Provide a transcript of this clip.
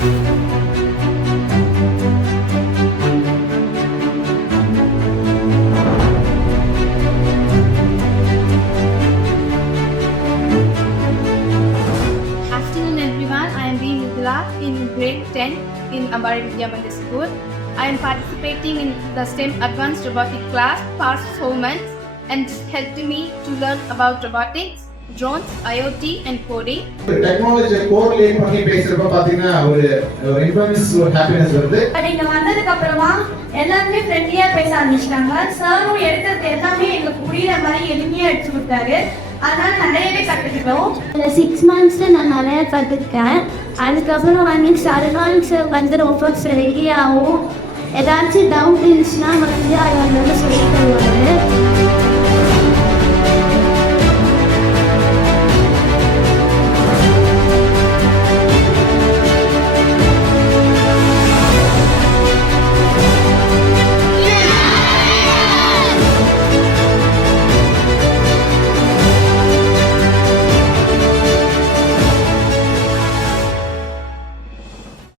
Afternoon everyone, I am B. Nidula in grade 10 in Ambari Vidya Mandir School. I am participating in the STEM Advanced Robotic class past 4 months and it's helped me to learn about robotics, drones, IoT and coding. Technology correlate பண்ணி பேசுறப்ப பாத்தீங்கன்னா ஒரு இன்ஃபர்மேஷன் ஒரு ஹாப்பினஸ் வருது. இங்க வந்ததுக்கு அப்புறமா எல்லாருமே ஃப்ரெண்ட்லியா பேச ஆரம்பிச்சிட்டாங்க. சாரும் எடுத்தது எல்லாமே எங்களுக்கு புரியுற மாதிரி எளிமையா எடுத்து கொடுத்தாரு. அதனால நிறையவே கற்றுக்கிட்டோம். இந்த 6 மந்த்ஸில் நான் நிறையா கற்றுக்கிட்டேன். அதுக்கப்புறம் வந்து சரகான்ஸ் வந்து ரொம்ப ஃப்ரெண்ட்லியாகவும் ஏதாச்சும் டவுட் இருந்துச்சுன்னா வந்து அதை வந்து சொல்லி தருவாங்க.